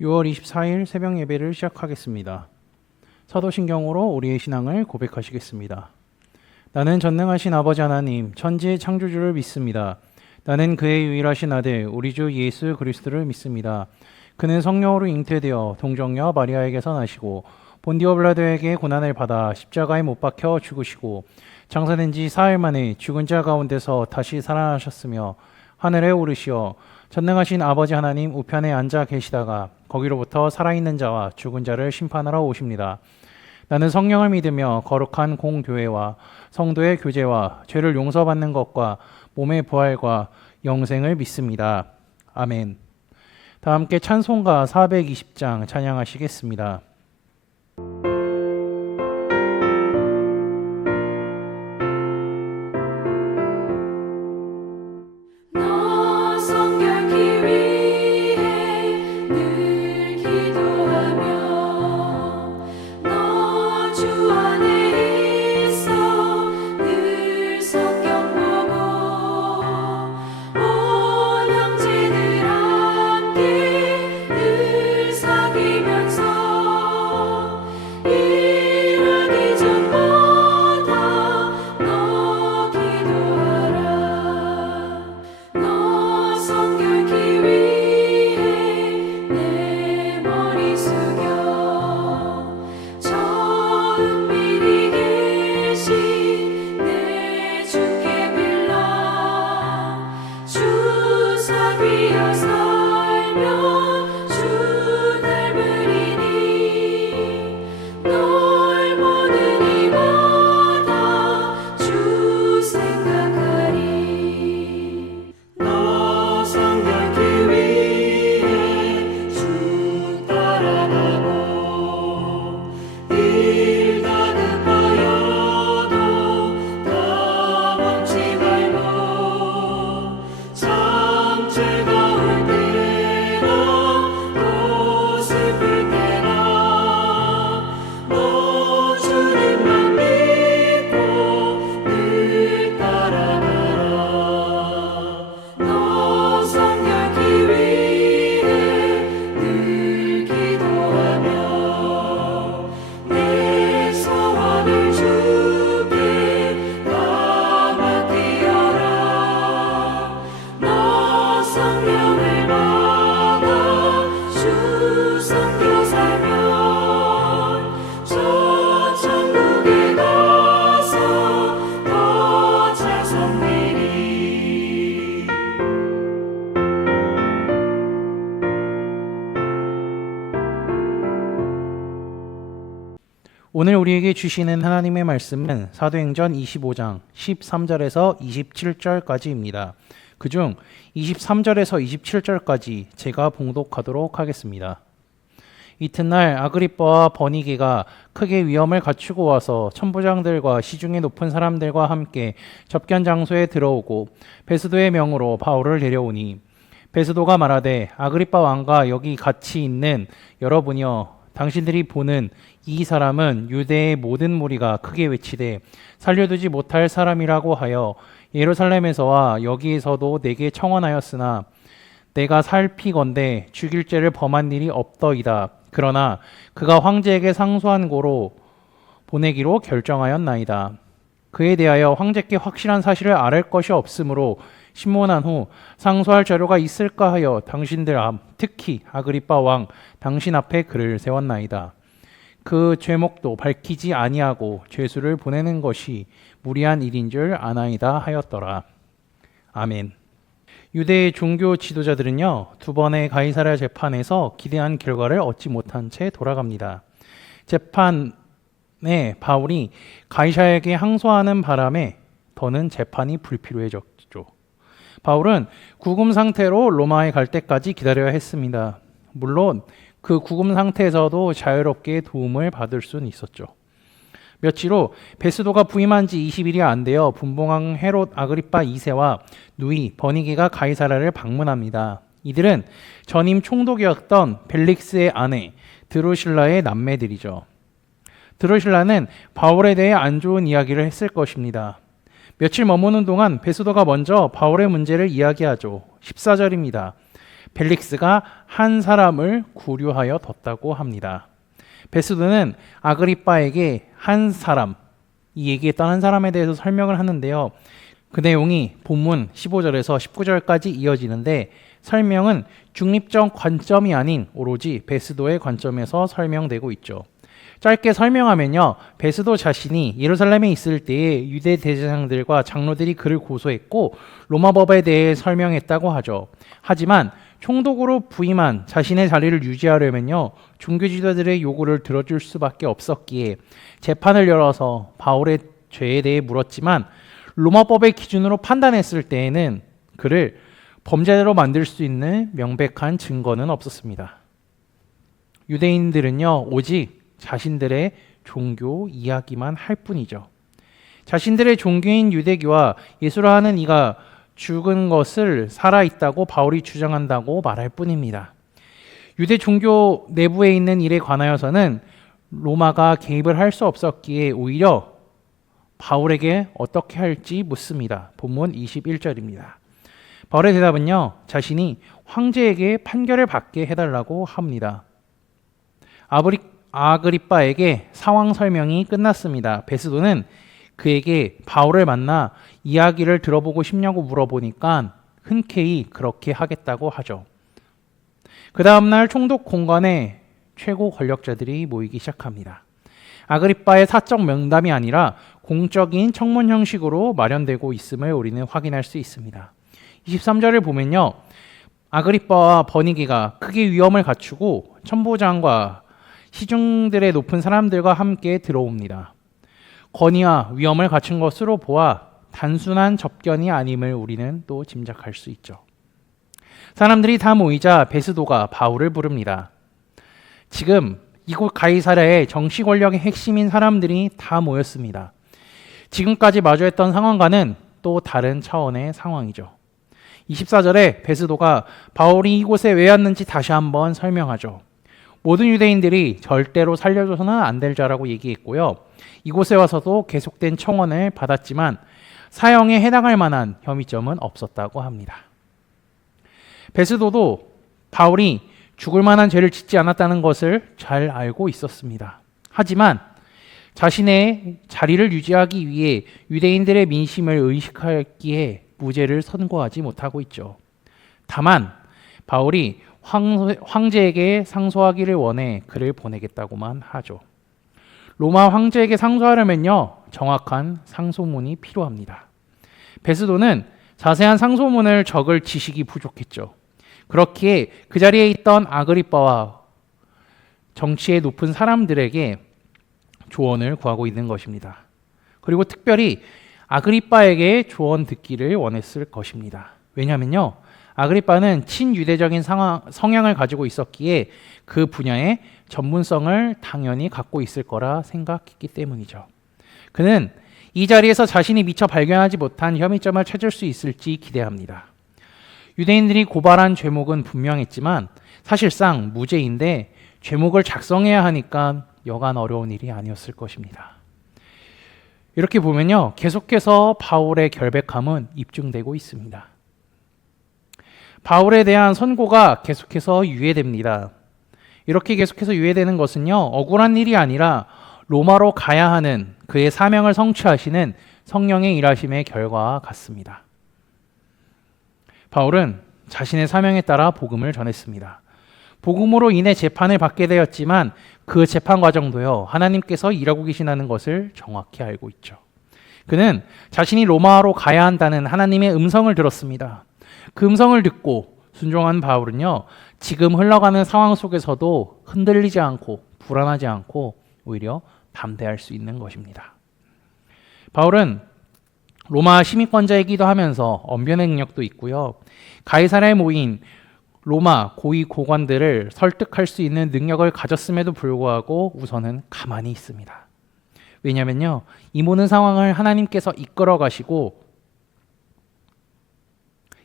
6월 24일 새벽 예배를 시작하겠습니다. 사도신경으로 우리의 신앙을 고백하시겠습니다. 나는 전능하신 아버지 하나님, 천지의 창조주를 믿습니다. 나는 그의 유일하신 아들, 우리 주 예수 그리스도를 믿습니다. 그는 성령으로 잉태되어 동정녀 마리아에게서 나시고 본디오 빌라도에게 고난을 받아 십자가에 못 박혀 죽으시고 장사된 지 사흘 만에 죽은 자 가운데서 다시 살아나셨으며 하늘에 오르시어 전능하신 아버지 하나님 우편에 앉아 계시다가 거기로부터 살아있는 자와 죽은 자를 심판하러 오십니다. 나는 성령을 믿으며 거룩한 공교회와 성도의 교제와 죄를 용서받는 것과 몸의 부활과 영생을 믿습니다. 아멘. 다 함께 찬송가 420장 찬양하시겠습니다. 오늘 우리에게 주시는 하나님의 말씀은 사도행전 25장 13절에서 27절까지입니다. 그중 23절에서 27절까지 제가 봉독하도록 하겠습니다. 이튿날 아그리빠와 버니게가 크게 위험을 갖추고 와서 천부장들과 시중에 높은 사람들과 함께 접견 장소에 들어오고 베스도의 명으로 바울을 데려오니 베스도가 말하되 아그리빠 왕과 여기 같이 있는 여러분이여 당신들이 보는 이 사람은 유대의 모든 무리가 크게 외치되 살려두지 못할 사람이라고 하여 예루살렘에서와 여기에서도 내게 청원하였으나 내가 살피건대 죽일 죄를 범한 일이 없더이다. 그러나 그가 황제에게 상소한 고로 보내기로 결정하였나이다. 그에 대하여 황제께 확실한 사실을 아랠 것이 없으므로 신문한 후 상소할 자료가 있을까 하여 당신들 앞 특히 아그리빠 왕 당신 앞에 글을 세웠나이다. 그 죄목도 밝히지 아니하고 죄수를 보내는 것이 무리한 일인 줄 아나이다 하였더라. 아멘. 유대의 종교 지도자들은요, 두 번의 가이사랴 재판에서 기대한 결과를 얻지 못한 채 돌아갑니다. 재판에 바울이 가이사랴에게 항소하는 바람에 더는 재판이 불필요해졌죠. 바울은 구금 상태로 로마에 갈 때까지 기다려야 했습니다. 물론 그 구금 상태에서도 자유롭게 도움을 받을 수는 있었죠. 며칠 후 베스도가 부임한 지 20일이 안 되어 분봉왕 헤롯 아그리빠 2세와 누이 버니게가 가이사랴를 방문합니다. 이들은 전임 총독이었던 벨릭스의 아내 드루실라의 남매들이죠. 드루실라는 바울에 대해 안 좋은 이야기를 했을 것입니다. 며칠 머무는 동안 베스도가 먼저 바울의 문제를 이야기하죠. 14절입니다. 벨릭스가 한 사람을 구류하여 뒀다고 합니다. 베스도는 아그리빠에게 한 사람, 이 얘기했던 한 사람에 대해서 설명을 하는데요. 그 내용이 본문 15절에서 19절까지 이어지는데 설명은 중립적 관점이 아닌 오로지 베스도의 관점에서 설명되고 있죠. 짧게 설명하면요, 베스도 자신이 예루살렘에 있을 때에 유대 대제사장들과 장로들이 그를 고소했고 로마법에 대해 설명했다고 하죠. 하지만 총독으로 부임한 자신의 자리를 유지하려면요, 종교 지도자들의 요구를 들어줄 수밖에 없었기에 재판을 열어서 바울의 죄에 대해 물었지만 로마법의 기준으로 판단했을 때에는 그를 범죄자로 만들 수 있는 명백한 증거는 없었습니다. 유대인들은요, 오직 자신들의 종교 이야기만 할 뿐이죠. 자신들의 종교인 유대교와 예수라 하는 이가 죽은 것을 살아있다고 바울이 주장한다고 말할 뿐입니다. 유대 종교 내부에 있는 일에 관하여서는 로마가 개입을 할 수 없었기에 오히려 바울에게 어떻게 할지 묻습니다. 본문 21절입니다. 바울의 대답은요, 자신이 황제에게 판결을 받게 해달라고 합니다. 아그리빠에게 상황 설명이 끝났습니다. 베스도는 그에게 바울을 만나 이야기를 들어보고 싶냐고 물어보니까 흔쾌히 그렇게 하겠다고 하죠. 그 다음날 총독 공관에 최고 권력자들이 모이기 시작합니다. 아그리빠의 사적 명담이 아니라 공적인 청문 형식으로 마련되고 있음을 우리는 확인할 수 있습니다. 23절을 보면요, 아그리빠와 버니게가 크게 위험을 갖추고 천부장과 시중들의 높은 사람들과 함께 들어옵니다. 권위와 위험을 갖춘 것으로 보아 단순한 접견이 아님을 우리는 또 짐작할 수 있죠. 사람들이 다 모이자 베스도가 바울을 부릅니다. 지금 이곳 가이사랴의 정치 권력의 핵심인 사람들이 다 모였습니다. 지금까지 마주했던 상황과는 또 다른 차원의 상황이죠. 24절에 베스도가 바울이 이곳에 왜 왔는지 다시 한번 설명하죠. 모든 유대인들이 절대로 살려줘서는 안 될 자라고 얘기했고요. 이곳에 와서도 계속된 청원을 받았지만 사형에 해당할 만한 혐의점은 없었다고 합니다. 베스도도 바울이 죽을 만한 죄를 짓지 않았다는 것을 잘 알고 있었습니다. 하지만 자신의 자리를 유지하기 위해 유대인들의 민심을 의식하기에 무죄를 선고하지 못하고 있죠. 다만 바울이 황제에게 상소하기를 원해 그를 보내겠다고만 하죠. 로마 황제에게 상소하려면요, 정확한 상소문이 필요합니다. 베스도는 자세한 상소문을 적을 지식이 부족했죠. 그렇기에 그 자리에 있던 아그리빠와 정치의 높은 사람들에게 조언을 구하고 있는 것입니다. 그리고 특별히 아그리빠에게 조언 듣기를 원했을 것입니다. 왜냐하면요, 아그리빠는 친유대적인 성향을 가지고 있었기에 그 분야의 전문성을 당연히 갖고 있을 거라 생각했기 때문이죠. 그는 이 자리에서 자신이 미처 발견하지 못한 혐의점을 찾을 수 있을지 기대합니다. 유대인들이 고발한 죄목은 분명했지만 사실상 무죄인데 죄목을 작성해야 하니까 여간 어려운 일이 아니었을 것입니다. 이렇게 보면요, 계속해서 바울의 결백함은 입증되고 있습니다. 바울에 대한 선고가 계속해서 유예됩니다. 이렇게 계속해서 유예되는 것은요, 억울한 일이 아니라 로마로 가야 하는 그의 사명을 성취하시는 성령의 일하심의 결과와 같습니다. 바울은 자신의 사명에 따라 복음을 전했습니다. 복음으로 인해 재판을 받게 되었지만 그 재판 과정도요, 하나님께서 일하고 계시다는 것을 정확히 알고 있죠. 그는 자신이 로마로 가야 한다는 하나님의 음성을 들었습니다. 그 음성을 듣고 순종한 바울은요, 지금 흘러가는 상황 속에서도 흔들리지 않고 불안하지 않고 오히려 담대할 수 있는 것입니다. 바울은 로마 시민권자이기도 하면서 언변의 능력도 있고요, 가이사랴에 모인 로마 고위 고관들을 설득할 수 있는 능력을 가졌음에도 불구하고 우선은 가만히 있습니다. 왜냐하면요, 이 모든 상황을 하나님께서 이끌어 가시고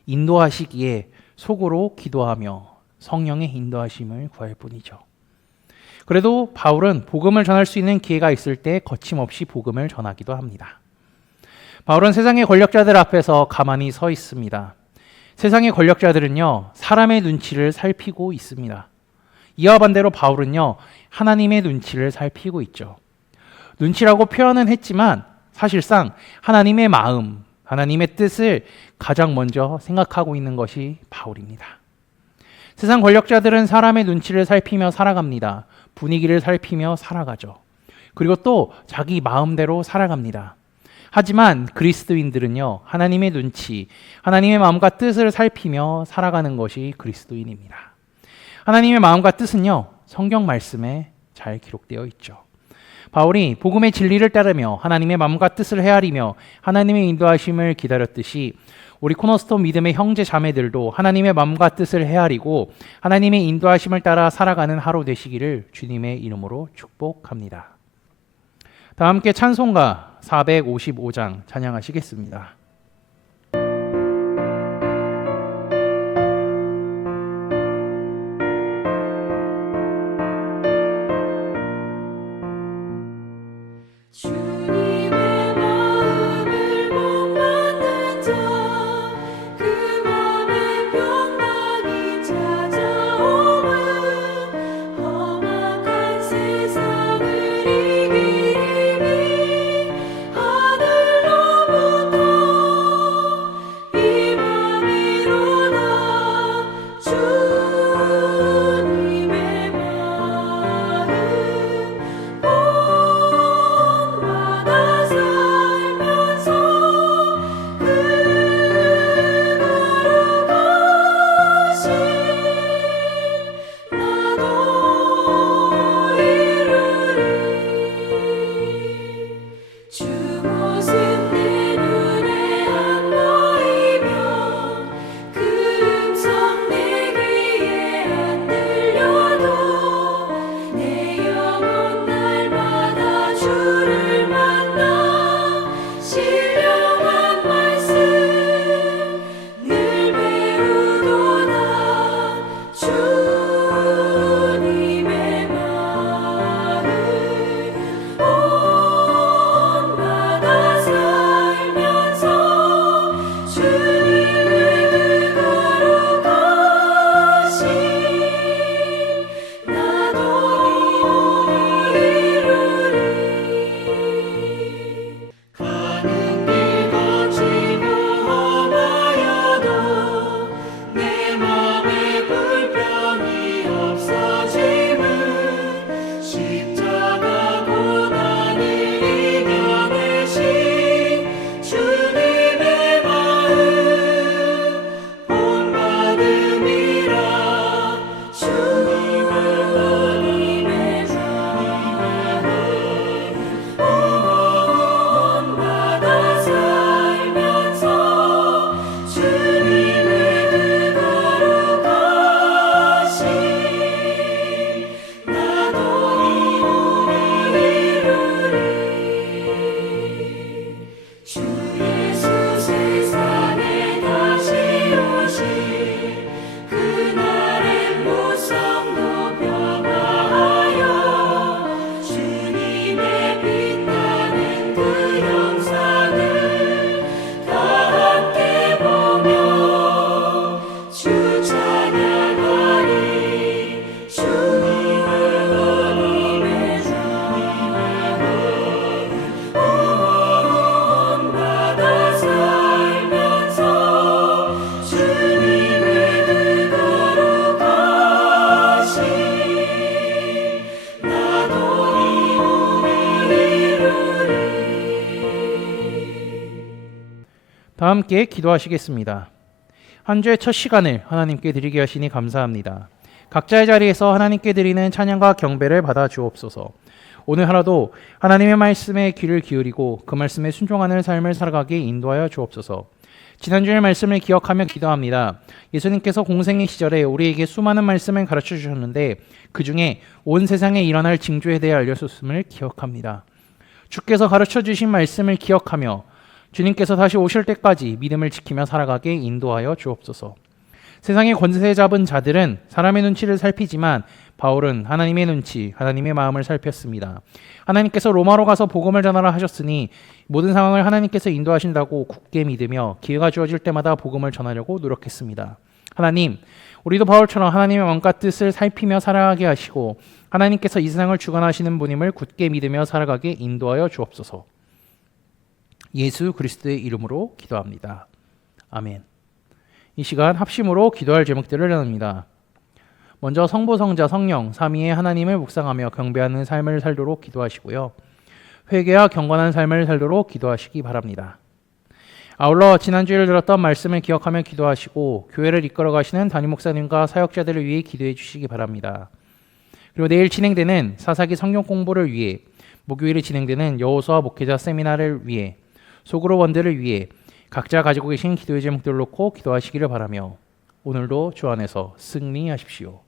인도하시기에 속으로 기도하며 성령의 인도하심을 구할 뿐이죠. 그래도 바울은 복음을 전할 수 있는 기회가 있을 때 거침없이 복음을 전하기도 합니다. 바울은 세상의 권력자들 앞에서 가만히 서 있습니다. 세상의 권력자들은요, 사람의 눈치를 살피고 있습니다. 이와 반대로 바울은요, 하나님의 눈치를 살피고 있죠. 눈치라고 표현은 했지만 사실상 하나님의 마음, 하나님의 뜻을 가장 먼저 생각하고 있는 것이 바울입니다. 세상 권력자들은 사람의 눈치를 살피며 살아갑니다. 분위기를 살피며 살아가죠. 그리고 또 자기 마음대로 살아갑니다. 하지만 그리스도인들은요, 하나님의 눈치, 하나님의 마음과 뜻을 살피며 살아가는 것이 그리스도인입니다. 하나님의 마음과 뜻은요, 성경 말씀에 잘 기록되어 있죠. 바울이 복음의 진리를 따르며 하나님의 마음과 뜻을 헤아리며 하나님의 인도하심을 기다렸듯이 우리 코너스톤 믿음의 형제 자매들도 하나님의 마음과 뜻을 헤아리고 하나님의 인도하심을 따라 살아가는 하루 되시기를 주님의 이름으로 축복합니다. 다 함께 찬송가 455장 찬양하시겠습니다. 다 함께 기도하시겠습니다. 한 주의 첫 시간을 하나님께 드리게 하시니 감사합니다. 각자의 자리에서 하나님께 드리는 찬양과 경배를 받아 주옵소서. 오늘 하루도 하나님의 말씀에 귀를 기울이고 그 말씀에 순종하는 삶을 살아가게 인도하여 주옵소서. 지난주의 말씀을 기억하며 기도합니다. 예수님께서 공생의 시절에 우리에게 수많은 말씀을 가르쳐 주셨는데 그 중에 온 세상에 일어날 징조에 대해 알려줬음을 기억합니다. 주께서 가르쳐 주신 말씀을 기억하며 주님께서 다시 오실 때까지 믿음을 지키며 살아가게 인도하여 주옵소서. 세상의 권세 잡은 자들은 사람의 눈치를 살피지만 바울은 하나님의 눈치, 하나님의 마음을 살폈습니다. 하나님께서 로마로 가서 복음을 전하라 하셨으니 모든 상황을 하나님께서 인도하신다고 굳게 믿으며 기회가 주어질 때마다 복음을 전하려고 노력했습니다. 하나님, 우리도 바울처럼 하나님의 마음과 뜻을 살피며 살아가게 하시고 하나님께서 이 세상을 주관하시는 분임을 굳게 믿으며 살아가게 인도하여 주옵소서. 예수 그리스도의 이름으로 기도합니다. 아멘. 이 시간 합심으로 기도할 제목들을 나눕니다. 먼저 성부, 성자, 성령, 삼위의 하나님을 묵상하며 경배하는 삶을 살도록 기도하시고요. 회개와 경건한 삶을 살도록 기도하시기 바랍니다. 아울러 지난주에 들었던 말씀을 기억하며 기도하시고 교회를 이끌어 가시는 담임 목사님과 사역자들을 위해 기도해 주시기 바랍니다. 그리고 내일 진행되는 사사기 성경 공부를 위해, 목요일에 진행되는 여호수아 목회자 세미나를 위해, 소그룹원들을 위해 각자 가지고 계신 기도의 제목들을 놓고 기도하시기를 바라며 오늘도 주 안에서 승리하십시오.